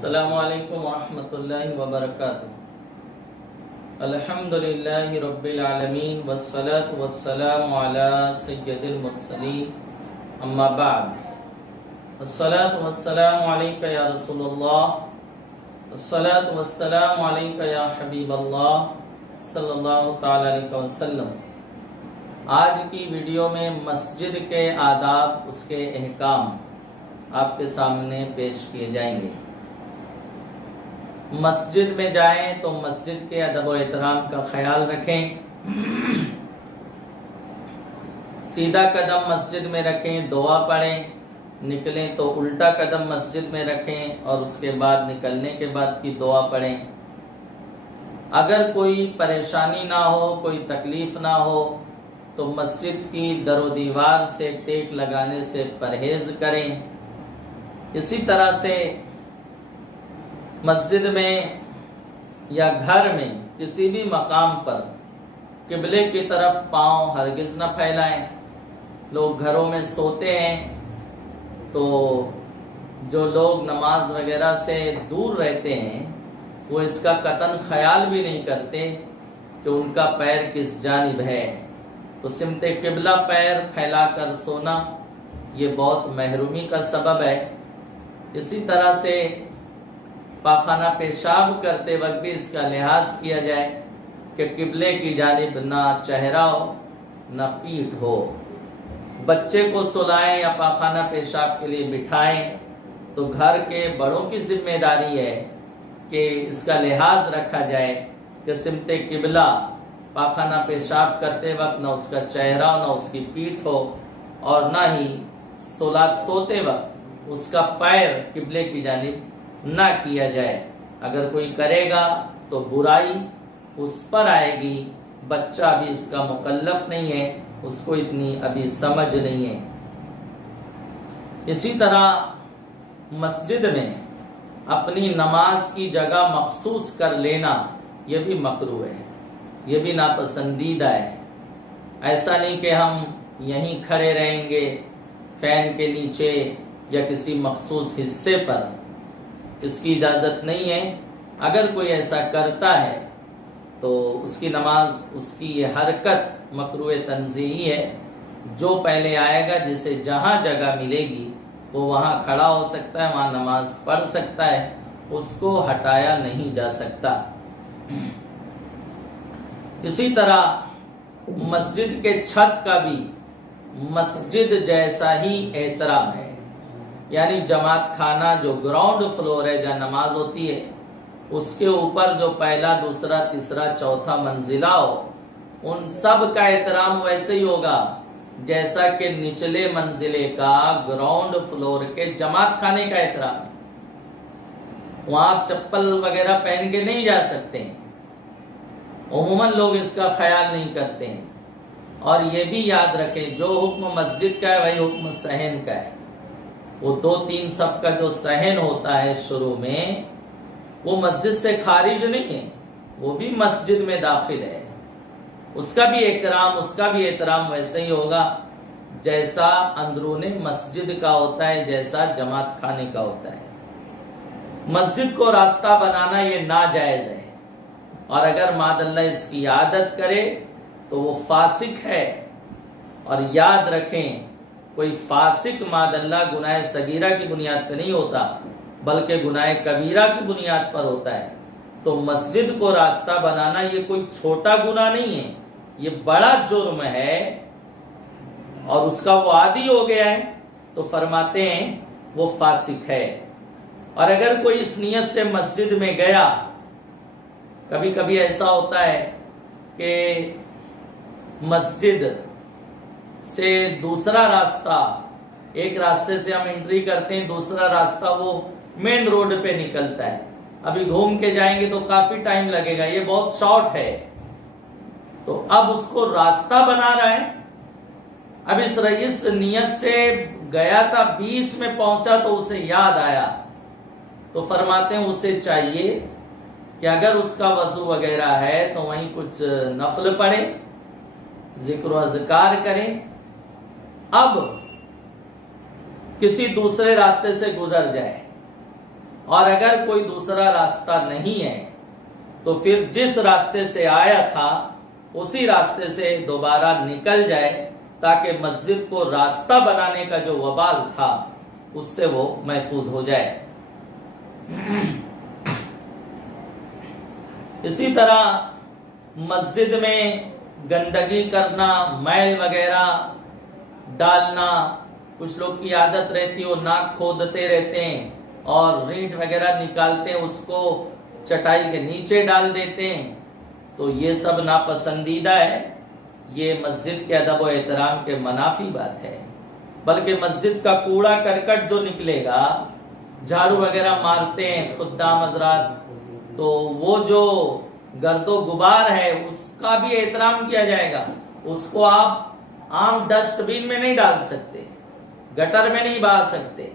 السلام علیکم ورحمۃ اللہ وبرکاتہ۔ الحمدللہ رب العالمین والصلاة والسلام علی سید المرسلین، اما بعد، الصلاة والسلام علیکہ یا رسول اللہ، الصلاة والسلام علیکہ یا حبیب اللہ صلی اللہ تعالی علیہ وسلم۔ آج کی ویڈیو میں مسجد کے آداب، اس کے احکام آپ کے سامنے پیش کیے جائیں گے۔ مسجد میں جائیں تو مسجد کے ادب و احترام کا خیال رکھیں، سیدھا قدم مسجد میں رکھیں، دعا پڑھیں، نکلیں تو الٹا قدم مسجد میں رکھیں اور اس کے بعد نکلنے کے بعد کی دعا پڑھیں۔ اگر کوئی پریشانی نہ ہو، کوئی تکلیف نہ ہو تو مسجد کی در و دیوار سے ٹیک لگانے سے پرہیز کریں۔ اسی طرح سے مسجد میں یا گھر میں کسی بھی مقام پر قبلے کی طرف پاؤں ہرگز نہ پھیلائیں۔ لوگ گھروں میں سوتے ہیں تو جو لوگ نماز وغیرہ سے دور رہتے ہیں وہ اس کا قطعاً خیال بھی نہیں کرتے کہ ان کا پیر کس جانب ہے، تو سمت قبلہ پیر پھیلا کر سونا یہ بہت محرومی کا سبب ہے۔ اسی طرح سے پاخانہ پیشاب کرتے وقت بھی اس کا لحاظ کیا جائے کہ قبلے کی جانب نہ چہرہ ہو نہ پیٹھ ہو۔ بچے کو سلائیں یا پاخانہ پیشاب کے لیے بٹھائیں تو گھر کے بڑوں کی ذمہ داری ہے کہ اس کا لحاظ رکھا جائے کہ سمت قبلہ پاخانہ پیشاب کرتے وقت نہ اس کا چہرہ نہ اس کی پیٹھ ہو، اور نہ ہی سوتے وقت اس کا پیر قبلے کی جانب نہ کیا جائے۔ اگر کوئی کرے گا تو برائی اس پر آئے گی، بچہ ابھی اس کا مکلف نہیں ہے، اس کو اتنی ابھی سمجھ نہیں ہے۔ اسی طرح مسجد میں اپنی نماز کی جگہ مخصوص کر لینا یہ بھی مکروہ ہے، یہ بھی ناپسندیدہ ہے۔ ایسا نہیں کہ ہم یہیں کھڑے رہیں گے فین کے نیچے یا کسی مخصوص حصے پر، اس کی اجازت نہیں ہے۔ اگر کوئی ایسا کرتا ہے تو اس کی نماز، اس کی یہ حرکت مکروہ تنزیہی ہے۔ جو پہلے آئے گا جسے جہاں جگہ ملے گی وہ وہاں کھڑا ہو سکتا ہے، وہاں نماز پڑھ سکتا ہے، اس کو ہٹایا نہیں جا سکتا۔ اسی طرح مسجد کے چھت کا بھی مسجد جیسا ہی احترام ہے، یعنی جماعت خانہ جو گراؤنڈ فلور ہے جہاں نماز ہوتی ہے، اس کے اوپر جو پہلا، دوسرا، تیسرا، چوتھا منزلہ ہو، ان سب کا احترام ویسے ہی ہوگا جیسا کہ نچلے منزلے کا گراؤنڈ فلور کے جماعت خانے کا احترام ہے۔ وہاں آپ چپل وغیرہ پہن کے نہیں جا سکتے ہیں، عموماً لوگ اس کا خیال نہیں کرتے ہیں۔ اور یہ بھی یاد رکھیں، جو حکم مسجد کا ہے وہی حکم صحن کا ہے۔ وہ 2-3 صف کا جو صحن ہوتا ہے شروع میں، وہ مسجد سے خارج نہیں ہے، وہ بھی مسجد میں داخل ہے۔ اس کا بھی احترام ویسے ہی ہوگا جیسا اندرون مسجد کا ہوتا ہے، جیسا جماعت خانے کا ہوتا ہے۔ مسجد کو راستہ بنانا یہ ناجائز ہے، اور اگر معاذ اللہ اس کی عادت کرے تو وہ فاسق ہے۔ اور یاد رکھیں، کوئی فاسق معاذ اللہ گناہ صغیرہ کی بنیاد پہ نہیں ہوتا بلکہ گناہ کبیرہ کی بنیاد پر ہوتا ہے۔ تو مسجد کو راستہ بنانا یہ کوئی چھوٹا گناہ نہیں ہے، یہ بڑا جرم ہے، اور اس کا وہ عادی ہو گیا ہے تو فرماتے ہیں وہ فاسق ہے۔ اور اگر کوئی اس نیت سے مسجد میں گیا، کبھی کبھی ایسا ہوتا ہے کہ مسجد سے دوسرا راستہ، ایک راستے سے ہم انٹری کرتے ہیں، دوسرا راستہ وہ مین روڈ پہ نکلتا ہے، ابھی گھوم کے جائیں گے تو کافی ٹائم لگے گا، یہ بہت شارٹ ہے، تو اب اس کو راستہ بنا رہا ہے۔ اب اس نیت سے گیا تھا، بیچ میں پہنچا تو اسے یاد آیا، تو فرماتے ہیں اسے چاہیے کہ اگر اس کا وضو وغیرہ ہے تو وہیں کچھ نفل پڑھے، ذکر و اذکار کرے، اب کسی دوسرے راستے سے گزر جائے اور اگر کوئی دوسرا راستہ نہیں ہے تو پھر جس راستے سے آیا تھا اسی راستے سے دوبارہ نکل جائے تاکہ مسجد کو راستہ بنانے کا جو وبال تھا اس سے وہ محفوظ ہو جائے۔ اسی طرح مسجد میں گندگی کرنا، میل وغیرہ ڈالنا، کچھ لوگ کی عادت رہتی ہے وہ ناک کھودتے رہتے ہیں اور رینٹ وغیرہ نکالتے ہیں، اس کو چٹائی کے نیچے ڈال دیتے ہیں، تو یہ سب ناپسندیدہ ہے، یہ مسجد کے ادب و احترام کے منافی بات ہے۔ بلکہ مسجد کا کوڑا کرکٹ جو نکلے گا، جھاڑو وغیرہ مارتے ہیں خدام حضرات، تو وہ جو گرد و غبار ہے اس کا بھی احترام کیا جائے گا۔ اس کو آپ عام ڈسٹ بین میں نہیں ڈال سکتے، گٹر میں نہیں بہا سکتے،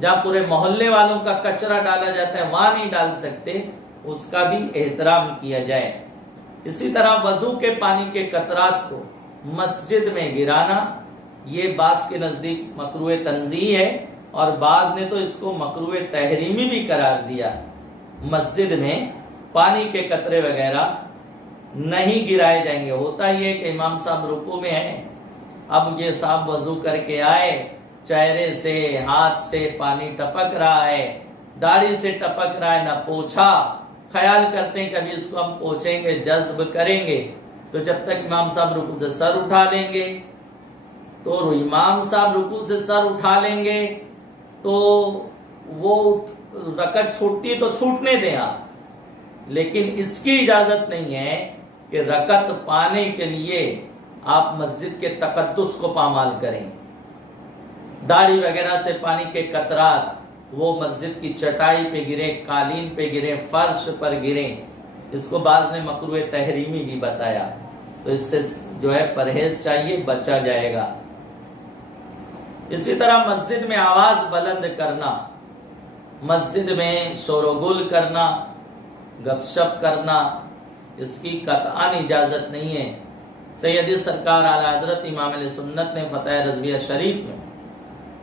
جہاں پورے محلے والوں کا کچرا ڈالا جاتا ہے وہاں نہیں ڈال سکتے، اس کا بھی احترام کیا جائے۔ اسی طرح وضو کے پانی کے قطرات کو مسجد میں گرانا، یہ بعض کے نزدیک مکروہ تنزیہی ہے اور بعض نے تو اس کو مکروہ تحریمی بھی قرار دیا۔ مسجد میں پانی کے قطرے وغیرہ نہیں گرائے جائیں گے۔ ہوتا یہ ہے کہ امام صاحب رکوع میں ہیں، اب یہ صاحب وضو کر کے آئے، چہرے سے ہاتھ سے پانی ٹپک رہا ہے، داڑھی سے ٹپک رہا ہے، نہ پوچھا، خیال کرتے ہیں کبھی اس کو ہم پوچھیں گے، جذب کریں گے، تو جب تک امام صاحب رکوع سے سر اٹھا لیں گے تو امام صاحب رکوع سے سر اٹھا لیں گے تو وہ رکعت چھوٹتی تو چھوٹنے دیں آپ، لیکن اس کی اجازت نہیں ہے کہ رکعت پانے کے لیے آپ مسجد کے تقدس کو پامال کریں۔ داڑھی وغیرہ سے پانی کے قطرات وہ مسجد کی چٹائی پہ گرے، قالین پہ گرے، فرش پر گرے، اس کو بعض نے مکروہ تحریمی بھی بتایا، تو اس سے جو ہے پرہیز چاہیے، بچا جائے گا۔ اسی طرح مسجد میں آواز بلند کرنا، مسجد میں شور و گل کرنا، گپ شپ کرنا، اس کی قطعاً اجازت نہیں ہے۔ سیدی سرکار اعلیٰ حضرت امام علیہ سنت نے فتح رضویہ شریف میں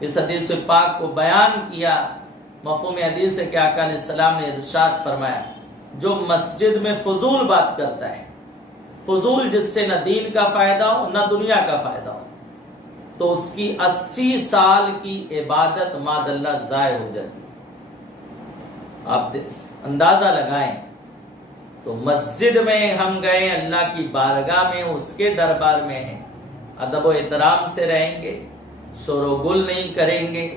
اس حدیث پاک کو بیان کیا۔ مفہوم حدیث ہے کہ آقا علیہ السلام نے ارشاد فرمایا، جو مسجد میں فضول بات کرتا ہے، فضول جس سے نہ دین کا فائدہ ہو نہ دنیا کا فائدہ ہو، تو اس کی 80 سال کی عبادت ماد اللہ ضائع ہو جاتی ہے۔ آپ اندازہ لگائیں، تو مسجد میں ہم گئے، اللہ کی بارگاہ میں، اس کے دربار میں ہیں، ادب و احترام سے رہیں گے، شور و گل نہیں کریں گے،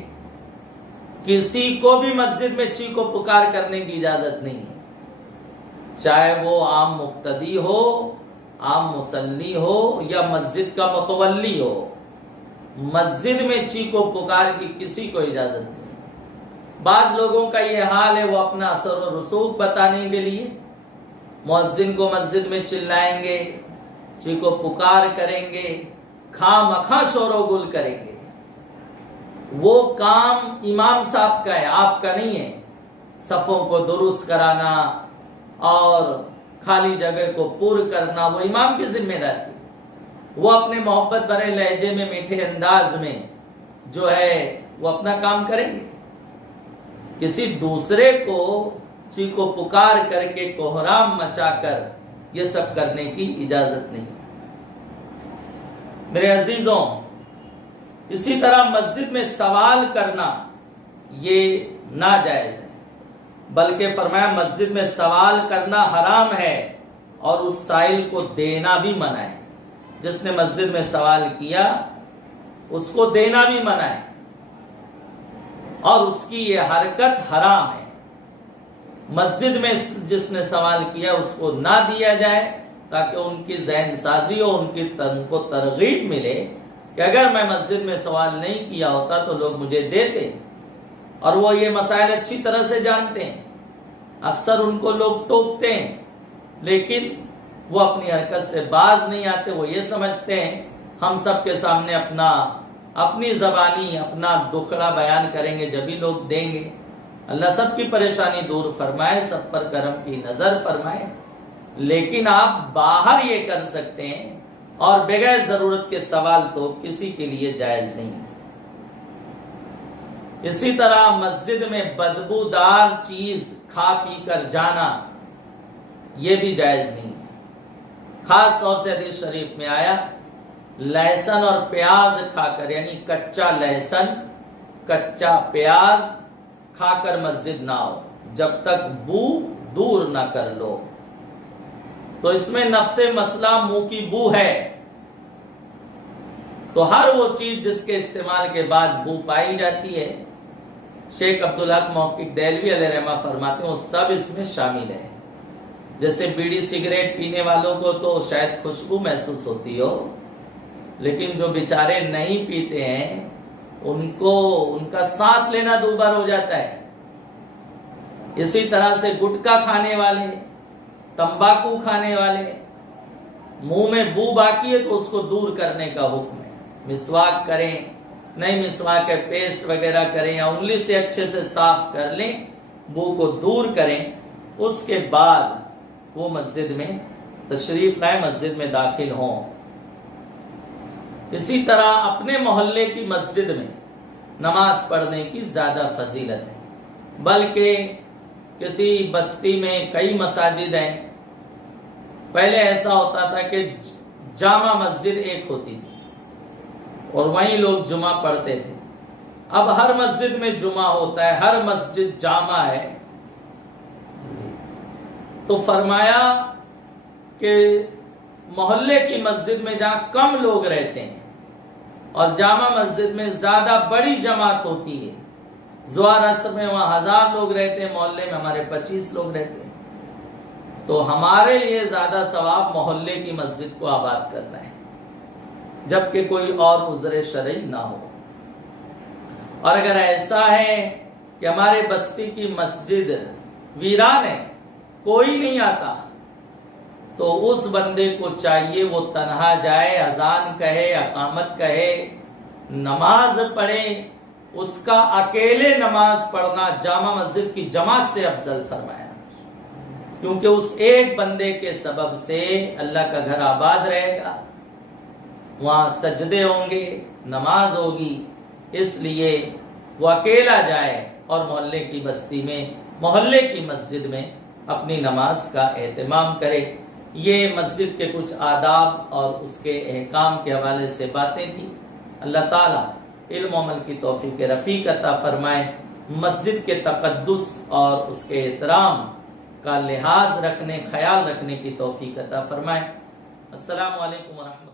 کسی کو بھی مسجد میں چیخو پکار کرنے کی اجازت نہیں ہے، چاہے وہ عام مقتدی ہو، عام مصلی ہو یا مسجد کا متولی ہو، مسجد میں چیخو پکار کی کسی کو اجازت نہیں۔ بعض لوگوں کا یہ حال ہے، وہ اپنا اثر و رسوخ بتانے کے لیے مؤذن کو مسجد میں چلائیں گے، چیخو پکار کریں گے، خواہ مخواہ شور و گل کریں گے۔ وہ کام امام صاحب کا ہے، آپ کا نہیں ہے۔ صفوں کو درست کرانا اور خالی جگہ کو پر کرنا وہ امام کی ذمہ داری ہے۔ وہ اپنے محبت بھرے لہجے میں، میٹھے انداز میں جو ہے وہ اپنا کام کریں گے۔ کسی دوسرے کو چیخو پکار کر کے، کوہرام مچا کر یہ سب کرنے کی اجازت نہیں۔ میرے عزیزوں، اسی طرح مسجد میں سوال کرنا یہ ناجائز ہے، بلکہ فرمایا مسجد میں سوال کرنا حرام ہے اور اس سائل کو دینا بھی منع ہے۔ جس نے مسجد میں سوال کیا اس کو دینا بھی منع ہے اور اس کی یہ حرکت حرام ہے۔ مسجد میں جس نے سوال کیا اس کو نہ دیا جائے تاکہ ان کی ذہن سازی ہو، ان کو ترغیب ملے کہ اگر میں مسجد میں سوال نہیں کیا ہوتا تو لوگ مجھے دیتے، اور وہ یہ مسائل اچھی طرح سے جانتے ہیں۔ اکثر ان کو لوگ ٹوکتے ہیں لیکن وہ اپنی حرکت سے باز نہیں آتے، وہ یہ سمجھتے ہیں ہم سب کے سامنے اپنی زبانی اپنا دکھڑا بیان کریں گے جبھی لوگ دیں گے۔ اللہ سب کی پریشانی دور فرمائے، سب پر کرم کی نظر فرمائے، لیکن آپ باہر یہ کر سکتے ہیں اور بغیر ضرورت کے سوال تو کسی کے لیے جائز نہیں۔ اسی طرح مسجد میں بدبودار چیز کھا پی کر جانا یہ بھی جائز نہیں ہے۔ خاص طور سے حدیث شریف میں آیا لہسن اور پیاز کھا کر، یعنی کچا لہسن کچا پیاز کھا کر مسجد نہ آؤ جب تک بو دور نہ کر لو۔ تو اس میں نفس مسئلہ منہ کی بو ہے، تو ہر وہ چیز جس کے استعمال کے بعد بو پائی جاتی ہے، شیخ عبدالحق محقق دہلوی علیہ رحمہ فرماتے ہیں وہ سب اس میں شامل ہے۔ جیسے بیڑی سگریٹ پینے والوں کو تو شاید خوشبو محسوس ہوتی ہو، لیکن جو بیچارے نہیں پیتے ہیں ان کا سانس لینا دوبار ہو جاتا ہے۔ اسی طرح سے گٹکا کھانے والے، تمباکو کھانے والے، منہ میں بو باقی ہے تو اس کو دور کرنے کا حکم ہے۔ مسواک کریں، نہیں مسواک ہے پیسٹ وغیرہ کریں یا انگلی سے اچھے سے صاف کر لیں، بو کو دور کریں، اس کے بعد وہ مسجد میں تشریف لائیں، مسجد میں داخل ہوں۔ اسی طرح اپنے محلے کی مسجد میں نماز پڑھنے کی زیادہ فضیلت ہے، بلکہ کسی بستی میں کئی مساجد ہیں۔ پہلے ایسا ہوتا تھا کہ جامع مسجد ایک ہوتی تھی اور وہیں لوگ جمعہ پڑھتے تھے۔ اب ہر مسجد میں جمعہ ہوتا ہے، ہر مسجد جامع ہے، تو فرمایا کہ محلے کی مسجد میں جہاں کم لوگ رہتے ہیں اور جامع مسجد میں زیادہ بڑی جماعت ہوتی ہے، ظہر عصر میں وہاں 1000 لوگ رہتے ہیں، محلے میں ہمارے 25 لوگ رہتے ہیں، تو ہمارے لیے زیادہ ثواب محلے کی مسجد کو آباد کرنا ہے جبکہ کوئی اور عذر شرعی نہ ہو۔ اور اگر ایسا ہے کہ ہمارے بستی کی مسجد ویران ہے، کوئی نہیں آتا، تو اس بندے کو چاہیے وہ تنہا جائے، اذان کہے، اقامت کہے، نماز پڑھے۔ اس کا اکیلے نماز پڑھنا جامع مسجد کی جماعت سے افضل فرمایا، کیونکہ اس ایک بندے کے سبب سے اللہ کا گھر آباد رہے گا، وہاں سجدے ہوں گے، نماز ہوگی۔ اس لیے وہ اکیلا جائے اور محلے کی بستی میں، محلے کی مسجد میں اپنی نماز کا اہتمام کرے۔ یہ مسجد کے کچھ آداب اور اس کے احکام کے حوالے سے باتیں تھیں۔ اللہ تعالیٰ علم و عمل کی توفیق رفیق عطا فرمائے، مسجد کے تقدس اور اس کے احترام کا لحاظ رکھنے، خیال رکھنے کی توفیق عطا فرمائے۔ السلام علیکم ورحمۃ اللہ۔